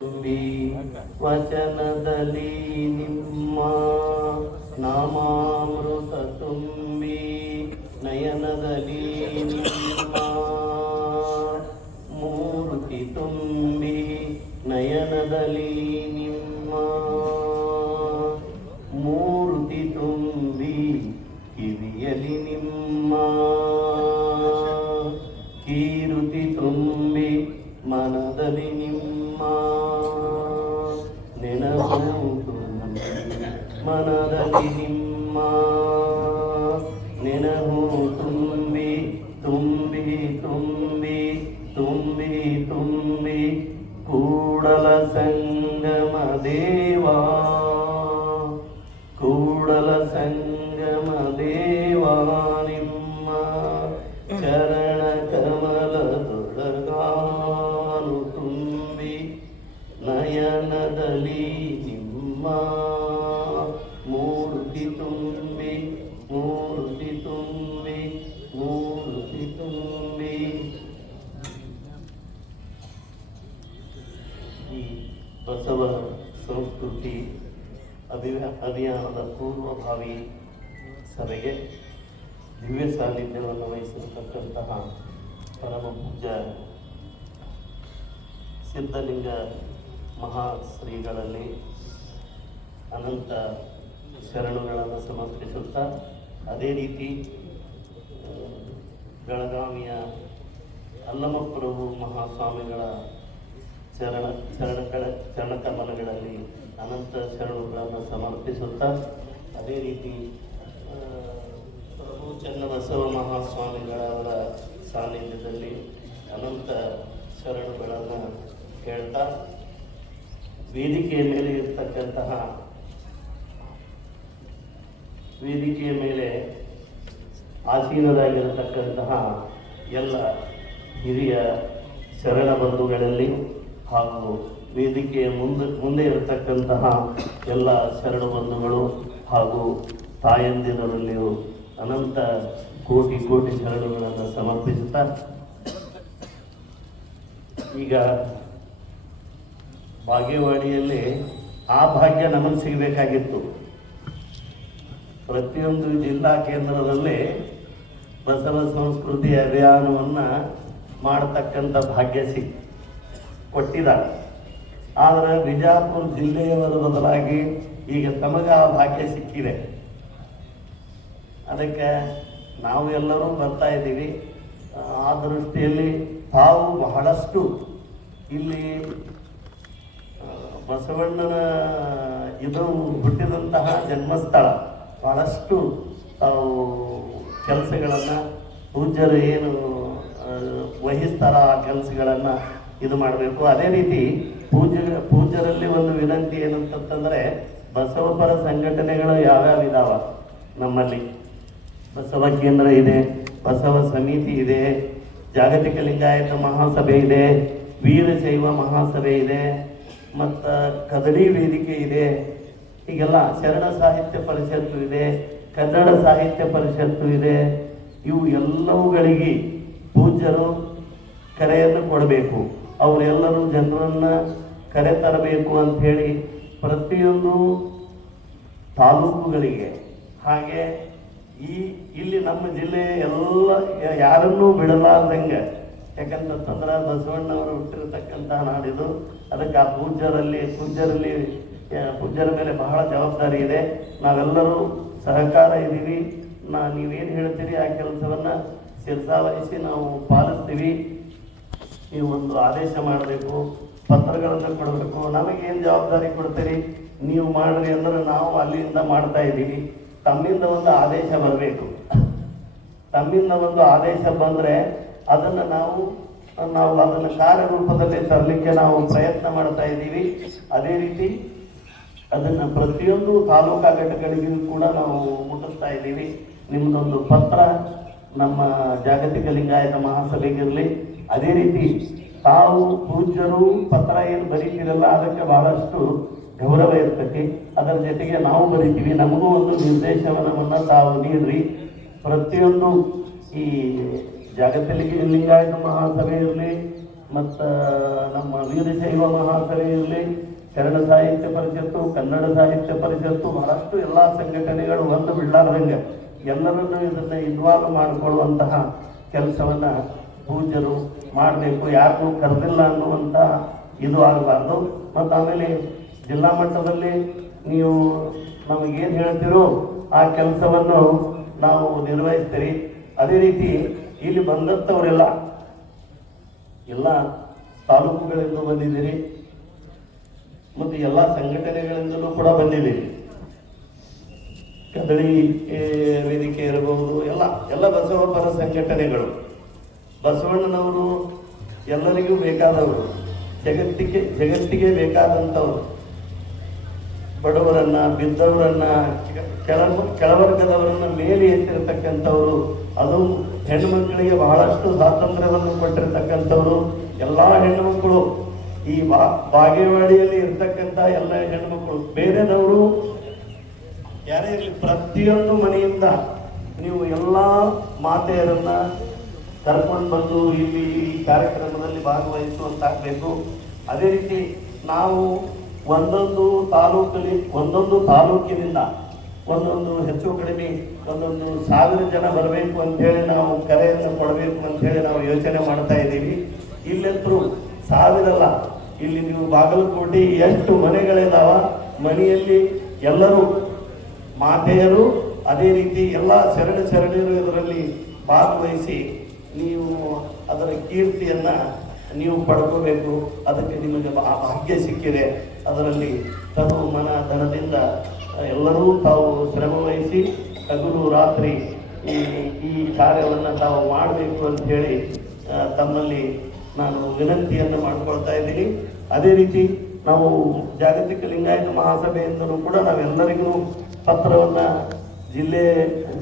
ತುಂಬಿ ವಚನದಲ್ಲಿ ನಿಮ್ಮ ನಾಮಾಮೃತ ತುಂಬಿ ನಯನದಲ್ಲಿ ನಿಮ್ಮ ಮೂರ್ತಿ ತುಂಬಿ ನಯನದಲ್ಲಿ ನಿಮ್ಮ ಮೂರ್ತಿ ತುಂಬಿ ಕಿವಿಯಲಿ ನಿಮ್ಮ ಕೀರುತಿ ತುಂಬಿ ಮನದಲ್ಲಿ ನಿಮ್ಮ ನೆನಪು ತುಂಬಿ ಮನದಲ್ಲಿ ನಿಮ್ಮ ನೆನಪು ತುಂಬಿ ತುಂಬಿ ತುಂಬಿ ತುಂಬಿ ತುಂಬಿ ಕೂಡಲ ಸಂಗಮ ದೇವಾ ಕೂಡಲ ಸಂಗಮ ದೇವಾ ನಿಮ್ಮ ಚರಣ ಕಮಲದೊಳಗಾನು ತುಂಬಿ ನಯನದಲ್ಲಿ ನಿಮ್ಮ ಮೂರ್ತಿ ತುಂಬಿ ಮೂರ್ತಿ ತುಂಬಿ ಮೂರ್ತಿ ತುಂಬಿ. ಈ ಬಸವ ಸಂಸ್ಕೃತಿ ಅಭಿಯಾನದ ಪೂರ್ವಭಾವಿ ಸಭೆಗೆ ದಿವ್ಯ ಸಾನ್ನಿಧ್ಯವನ್ನು ವಹಿಸಿರತಕ್ಕಂತಹ ಪರಮ ಪೂಜ್ಯ ಸಿದ್ಧಲಿಂಗ ಮಹಾಶ್ರೀಗಳಲ್ಲಿ ಅನಂತ ಶರಣುಗಳನ್ನು ಸಮರ್ಪಿಸುತ್ತಾ, ಅದೇ ರೀತಿ ಬೆಳಗಾವಿಯ ಅಲ್ಲಮಪ್ರಭು ಮಹಾಸ್ವಾಮಿಗಳ ಚರಣಕಮಲಗಳಲ್ಲಿ ಅನಂತ ಶರಣುಗಳನ್ನು ಸಮರ್ಪಿಸುತ್ತಾ, ಅದೇ ರೀತಿ ಪ್ರಭು ಚನ್ನಬಸವ ಮಹಾಸ್ವಾಮಿಗಳವರ ಸಾನ್ನಿಧ್ಯದಲ್ಲಿ ಅನಂತ ಶರಣುಗಳನ್ನು ಹೇಳ್ತಾ, ವೇದಿಕೆಯ ಮೇಲೆ ಆಸೀನರಾಗಿರತಕ್ಕಂತಹ ಎಲ್ಲ ಹಿರಿಯ ಶರಣ ಬಂಧುಗಳಲ್ಲಿ ಹಾಗೂ ವೇದಿಕೆಯ ಮುಂದೆ ಇರತಕ್ಕಂತಹ ಎಲ್ಲ ಶರಣ ಬಂಧುಗಳು ಹಾಗೂ ತಾಯಂದಿರಲ್ಲಿಯೂ ಅನಂತ ಕೋಟಿ ಕೋಟಿ ಶರಣುಗಳನ್ನು ಸಮರ್ಪಿಸುತ್ತಾ, ಈಗ ಬಾಗೇವಾಡಿಯಲ್ಲಿ ಆ ಭಾಗ್ಯ ನಮಗೆ ಸಿಗಬೇಕಾಗಿತ್ತು. ಪ್ರತಿಯೊಂದು ಜಿಲ್ಲಾ ಕೇಂದ್ರದಲ್ಲಿ ಬಸವ ಸಂಸ್ಕೃತಿ ಅಭಿಯಾನವನ್ನು ಮಾಡತಕ್ಕಂಥ ಭಾಗ್ಯ ಕೊಟ್ಟಿದ್ದಾರೆ. ಆದರೆ ಬಿಜಾಪುರ ಜಿಲ್ಲೆಯವರ ಬದಲಾಗಿ ಈಗ ತಮಗೆ ಆ ಭಾಗ್ಯ ಸಿಕ್ಕಿದೆ. ಅದಕ್ಕೆ ನಾವು ಎಲ್ಲರೂ ಬರ್ತಾ ಇದ್ದೀವಿ. ಆ ದೃಷ್ಟಿಯಲ್ಲಿ ತಾವು ಬಹಳಷ್ಟು ಇಲ್ಲಿ ಬಸವಣ್ಣನ ಇದು ಹುಟ್ಟಿದಂತಹ ಜನ್ಮಸ್ಥಳ, ಬಹಳಷ್ಟು ತಾವು ಕೆಲಸಗಳನ್ನು ಪೂಜ್ಯರು ಏನು ವಹಿಸ್ತಾರ ಆ ಕೆಲಸಗಳನ್ನು ಇದು ಮಾಡಬೇಕು. ಅದೇ ರೀತಿ ಪೂಜ್ಯರಲ್ಲಿ ಒಂದು ವಿನಂತಿ ಏನಂತಂದರೆ, ಬಸವಪರ ಸಂಘಟನೆಗಳು ಯಾವ್ಯಾವ ಇದಾವ ನಮ್ಮಲ್ಲಿ. ಬಸವ ಕೇಂದ್ರ ಇದೆ, ಬಸವ ಸಮಿತಿ ಇದೆ, ಜಾಗತಿಕ ಲಿಂಗಾಯತ ಮಹಾಸಭೆ ಇದೆ, ವೀರಶೈವ ಮಹಾಸಭೆ ಇದೆ, ಮತ್ತು ಕದಳಿ ವೇದಿಕೆ ಇದೆ. ಹೀಗೆಲ್ಲ ಶರಣ ಸಾಹಿತ್ಯ ಪರಿಷತ್ತು ಇದೆ, ಕನ್ನಡ ಸಾಹಿತ್ಯ ಪರಿಷತ್ತು ಇದೆ. ಇವು ಎಲ್ಲವುಗಳಿಗೆ ಪೂಜ್ಯರು ಕರೆಯನ್ನು ಕೊಡಬೇಕು. ಅವರೆಲ್ಲರೂ ಜನರನ್ನು ಕರೆ ತರಬೇಕು ಅಂಥೇಳಿ ಪ್ರತಿಯೊಂದು ತಾಲೂಕುಗಳಿಗೆ, ಹಾಗೆ ಇಲ್ಲಿ ನಮ್ಮ ಜಿಲ್ಲೆ ಎಲ್ಲ ಯಾರನ್ನೂ ಬಿಡಲಾರ್ದಂಗೆ, ಯಾಕಂತಂದ್ರೆ ಬಸವಣ್ಣವರು ಹುಟ್ಟಿರತಕ್ಕಂತಹ ನಾಡಿದು. ಅದಕ್ಕೆ ಆ ಪೂಜ್ಯರ ಮೇಲೆ ಬಹಳ ಜವಾಬ್ದಾರಿ ಇದೆ. ನಾವೆಲ್ಲರೂ ಸಹಕಾರ ಇದ್ದೀವಿ. ನೀವೇನು ಹೇಳ್ತೀರಿ ಆ ಕೆಲಸವನ್ನು ಶಿರಸಾವಹಿಸಿ ನಾವು ಪಾಲಿಸ್ತೀವಿ. ನೀವು ಒಂದು ಆದೇಶ ಮಾಡಬೇಕು, ಪತ್ರಗಳನ್ನು ಕೊಡಬೇಕು. ನಮಗೇನು ಜವಾಬ್ದಾರಿ ಕೊಡ್ತೀರಿ ನೀವು ಮಾಡ್ರಿ ಅಂದ್ರೆ ನಾವು ಅಲ್ಲಿಂದ ಮಾಡ್ತಾ ಇದ್ದೀವಿ. ತಮ್ಮಿಂದ ಒಂದು ಆದೇಶ ಬರಬೇಕು. ತಮ್ಮಿಂದ ಒಂದು ಆದೇಶ ಬಂದರೆ ಅದನ್ನು ನಾವು ಅದನ್ನು ಕಾರ್ಯರೂಪದಲ್ಲಿ ತರಲಿಕ್ಕೆ ನಾವು ಪ್ರಯತ್ನ ಮಾಡ್ತಾ ಇದ್ದೀವಿ. ಅದೇ ರೀತಿ ಅದನ್ನು ಪ್ರತಿಯೊಂದು ತಾಲೂಕಾ ಘಟಕಗಳಿಗೂ ಕೂಡ ನಾವು ಮುಟ್ಟಿಸ್ತಾ ಇದ್ದೀವಿ. ನಿಮ್ಮದೊಂದು ಪತ್ರ ನಮ್ಮ ಜಾಗತಿಕ ಲಿಂಗಾಯತ ಮಹಾಸಭೆಗಿರಲಿ. ಅದೇ ರೀತಿ ತಾವು ಪೂಜ್ಯರು ಪತ್ರ ಏನು ಬರೀತಿರಲ್ಲ, ಅದಕ್ಕೆ ಬಹಳಷ್ಟು ಗೌರವ ಇರ್ತೈತಿ. ಅದರ ಜೊತೆಗೆ ನಾವು ಬರಿತೀವಿ. ನಮಗೂ ಒಂದು ನಿರ್ದೇಶನವನ್ನು ತಾವು ನೀಡ್ರಿ. ಪ್ರತಿಯೊಂದು ಈ ಜಾಗತಿಕ ಲಿಂಗಾಯತ ಮಹಾಸಭೆ ಇರಲಿ, ಮತ್ತು ನಮ್ಮ ವೀರಶೈವ ಮಹಾಸಭೆ ಇರಲಿ, ಶರಣ ಸಾಹಿತ್ಯ ಪರಿಷತ್ತು, ಕನ್ನಡ ಸಾಹಿತ್ಯ ಪರಿಷತ್ತು, ಬಹಳಷ್ಟು ಎಲ್ಲ ಸಂಘಟನೆಗಳು ಒಂದು ಬಿಡಲಾರ್ದಂಗೆ ಎಲ್ಲರನ್ನೂ ಇದನ್ನು ಇನ್ವಾಲ್ವ್ ಮಾಡಿಕೊಳ್ಳುವಂತಹ ಕೆಲಸವನ್ನು ಪೂಜ್ಯರು ಮಾಡಬೇಕು. ಯಾರಿಗೂ ಕರೆದಿಲ್ಲ ಅನ್ನುವಂಥ ಇದು ಆಗಬಾರ್ದು. ಮತ್ತು ಆಮೇಲೆ ಜಿಲ್ಲಾ ಮಟ್ಟದಲ್ಲಿ ನೀವು ನಮಗೇನು ಹೇಳ್ತೀರೋ ಆ ಕೆಲಸವನ್ನು ನಾವು ನಿರ್ವಹಿಸ್ತೀರಿ. ಅದೇ ರೀತಿ ಇಲ್ಲಿ ಬಂದಂಥವರೆಲ್ಲ ಎಲ್ಲ ತಾಲೂಕುಗಳಿಂದ ಬಂದಿದ್ದೀರಿ ಮತ್ತು ಎಲ್ಲ ಸಂಘಟನೆಗಳಿಂದಲೂ ಕೂಡ ಬಂದಿದ್ದೀರಿ. ಕದಳಿ ವೇದಿಕೆ ಇರಬಹುದು, ಎಲ್ಲ ಬಸವಪರ ಸಂಘಟನೆಗಳು. ಬಸವಣ್ಣನವರು ಎಲ್ಲರಿಗೂ ಬೇಕಾದವರು, ಜಗತ್ತಿಗೆ ಬೇಕಾದಂಥವ್ರು. ಬಡವರನ್ನ, ಬಿದ್ದವರನ್ನ, ಕೆಳವರ್ಗದವರನ್ನ ಮೇಲೆ ಎತ್ತಿರ್ತಕ್ಕಂಥವ್ರು. ಅದು ಹೆಣ್ಣುಮಕ್ಕಳಿಗೆ ಬಹಳಷ್ಟು ಸ್ವಾತಂತ್ರ್ಯವನ್ನು ಕೊಟ್ಟಿರ್ತಕ್ಕಂಥವ್ರು. ಎಲ್ಲ ಹೆಣ್ಣುಮಕ್ಕಳು ಈ ಬಾಗೇವಾಡಿಯಲ್ಲಿ ಇರ್ತಕ್ಕಂಥ ಎಲ್ಲ ಹೆಣ್ಣುಮಕ್ಕಳು, ಬೇರೆದವರು ಯಾರೇ ಇರಲಿ, ಪ್ರತಿಯೊಂದು ಮನೆಯಿಂದ ನೀವು ಎಲ್ಲ ಮಾತೆಯರನ್ನ ಕರ್ಕೊಂಡು ಬಂದು ಇಲ್ಲಿ ಈ ಕಾರ್ಯಕ್ರಮದಲ್ಲಿ ಭಾಗವಹಿಸುವಂತಾಗಬೇಕು. ಅದೇ ರೀತಿ ನಾವು ಒಂದೊಂದು ತಾಲೂಕಿನಿಂದ ಒಂದೊಂದು ಹೆಚ್ಚು ಕಡಿಮೆ 1,000 ಜನ ಬರಬೇಕು ಅಂಥೇಳಿ ನಾವು ಕರೆಯನ್ನು ಕೊಡಬೇಕು ಅಂಥೇಳಿ ನಾವು ಯೋಚನೆ ಮಾಡ್ತಾ ಇದ್ದೀವಿ. ಇಲ್ಲಂತರೂ 1000 ಅಲ್ಲ, ಇಲ್ಲಿ ನೀವು ಬಾಗಲಕೋಟೆ ಎಷ್ಟು ಮನೆಗಳಿದಾವ, ಮನೆಯಲ್ಲಿ ಎಲ್ಲರೂ ಮಾತೆಯರು, ಅದೇ ರೀತಿ ಎಲ್ಲ ಶರಣರು ಇದರಲ್ಲಿ ಭಾಗವಹಿಸಿ ನೀವು ಅದರ ಕೀರ್ತಿಯನ್ನು ನೀವು ಪಡ್ಕೋಬೇಕು. ಅದಕ್ಕೆ ನಿಮಗೆ ಭಾಗ್ಯ ಸಿಕ್ಕಿದೆ. ಅದರಲ್ಲಿ ತನು ಮನ ಧನದಿಂದ ಎಲ್ಲರೂ ತಾವು ಶ್ರಮವಹಿಸಿ ಹಗಲು ರಾತ್ರಿ ಈ ಕಾರ್ಯವನ್ನು ತಾವು ಮಾಡಬೇಕು ಅಂತ ಹೇಳಿ ತಮ್ಮಲ್ಲಿ ನಾನು ವಿನಂತಿಯನ್ನು ಮಾಡ್ಕೊಳ್ತಾ ಇದ್ದೀನಿ. ಅದೇ ರೀತಿ ನಾವು ಜಾಗತಿಕ ಲಿಂಗಾಯತ ಮಹಾಸಭೆಯಿಂದಲೂ ಕೂಡ ನಾವೆಲ್ಲರಿಗೂ ಪತ್ರವನ್ನು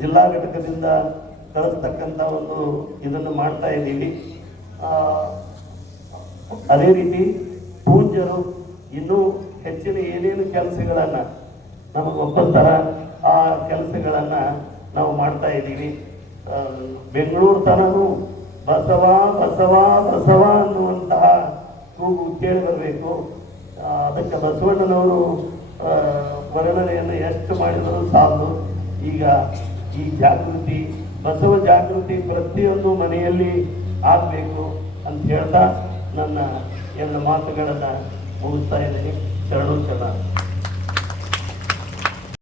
ಜಿಲ್ಲಾ ಘಟಕದಿಂದ ಕಳಿಸ್ತಕ್ಕಂಥ ಒಂದು ಇದನ್ನು ಮಾಡ್ತಾ ಇದ್ದೀವಿ. ಅದೇ ರೀತಿ ಪೂಜ್ಯರು ಇನ್ನೂ ಹೆಚ್ಚಿನ ಏನೇನು ಕೆಲಸಗಳನ್ನು ನಮಗೆ ಒಪ್ಪಂತರ ಆ ಕೆಲಸಗಳನ್ನು ನಾವು ಮಾಡ್ತಾ ಇದ್ದೀವಿ. ಬೆಂಗಳೂರು ತನೂ ಬಸವ ಬಸವ ಬಸವ ಅನ್ನುವಂತಹ ಕೂಗು ಕೇಳಿ ಬರಬೇಕು. ಅದಕ್ಕೆ ಬಸವಣ್ಣನವರು ವರ್ಣನೆಯನ್ನು ಎಷ್ಟು ಮಾಡಿದರೂ ಸಾಲದು. ಈಗ ಈ ಜಾಗೃತಿ, ಬಸವ ಜಾಗೃತಿ ಪ್ರತಿಯೊಂದು ಮನೆಯಲ್ಲಿ ಆಗಬೇಕು ಅಂತ ಹೇಳ್ತಾ ನನ್ನ ಎಲ್ಲ ಮಾತುಗಳನ್ನು ಮುಗಿಸ್ತಾ ಇದ್ದೀನಿ. ಶರಣು ಶರಣ.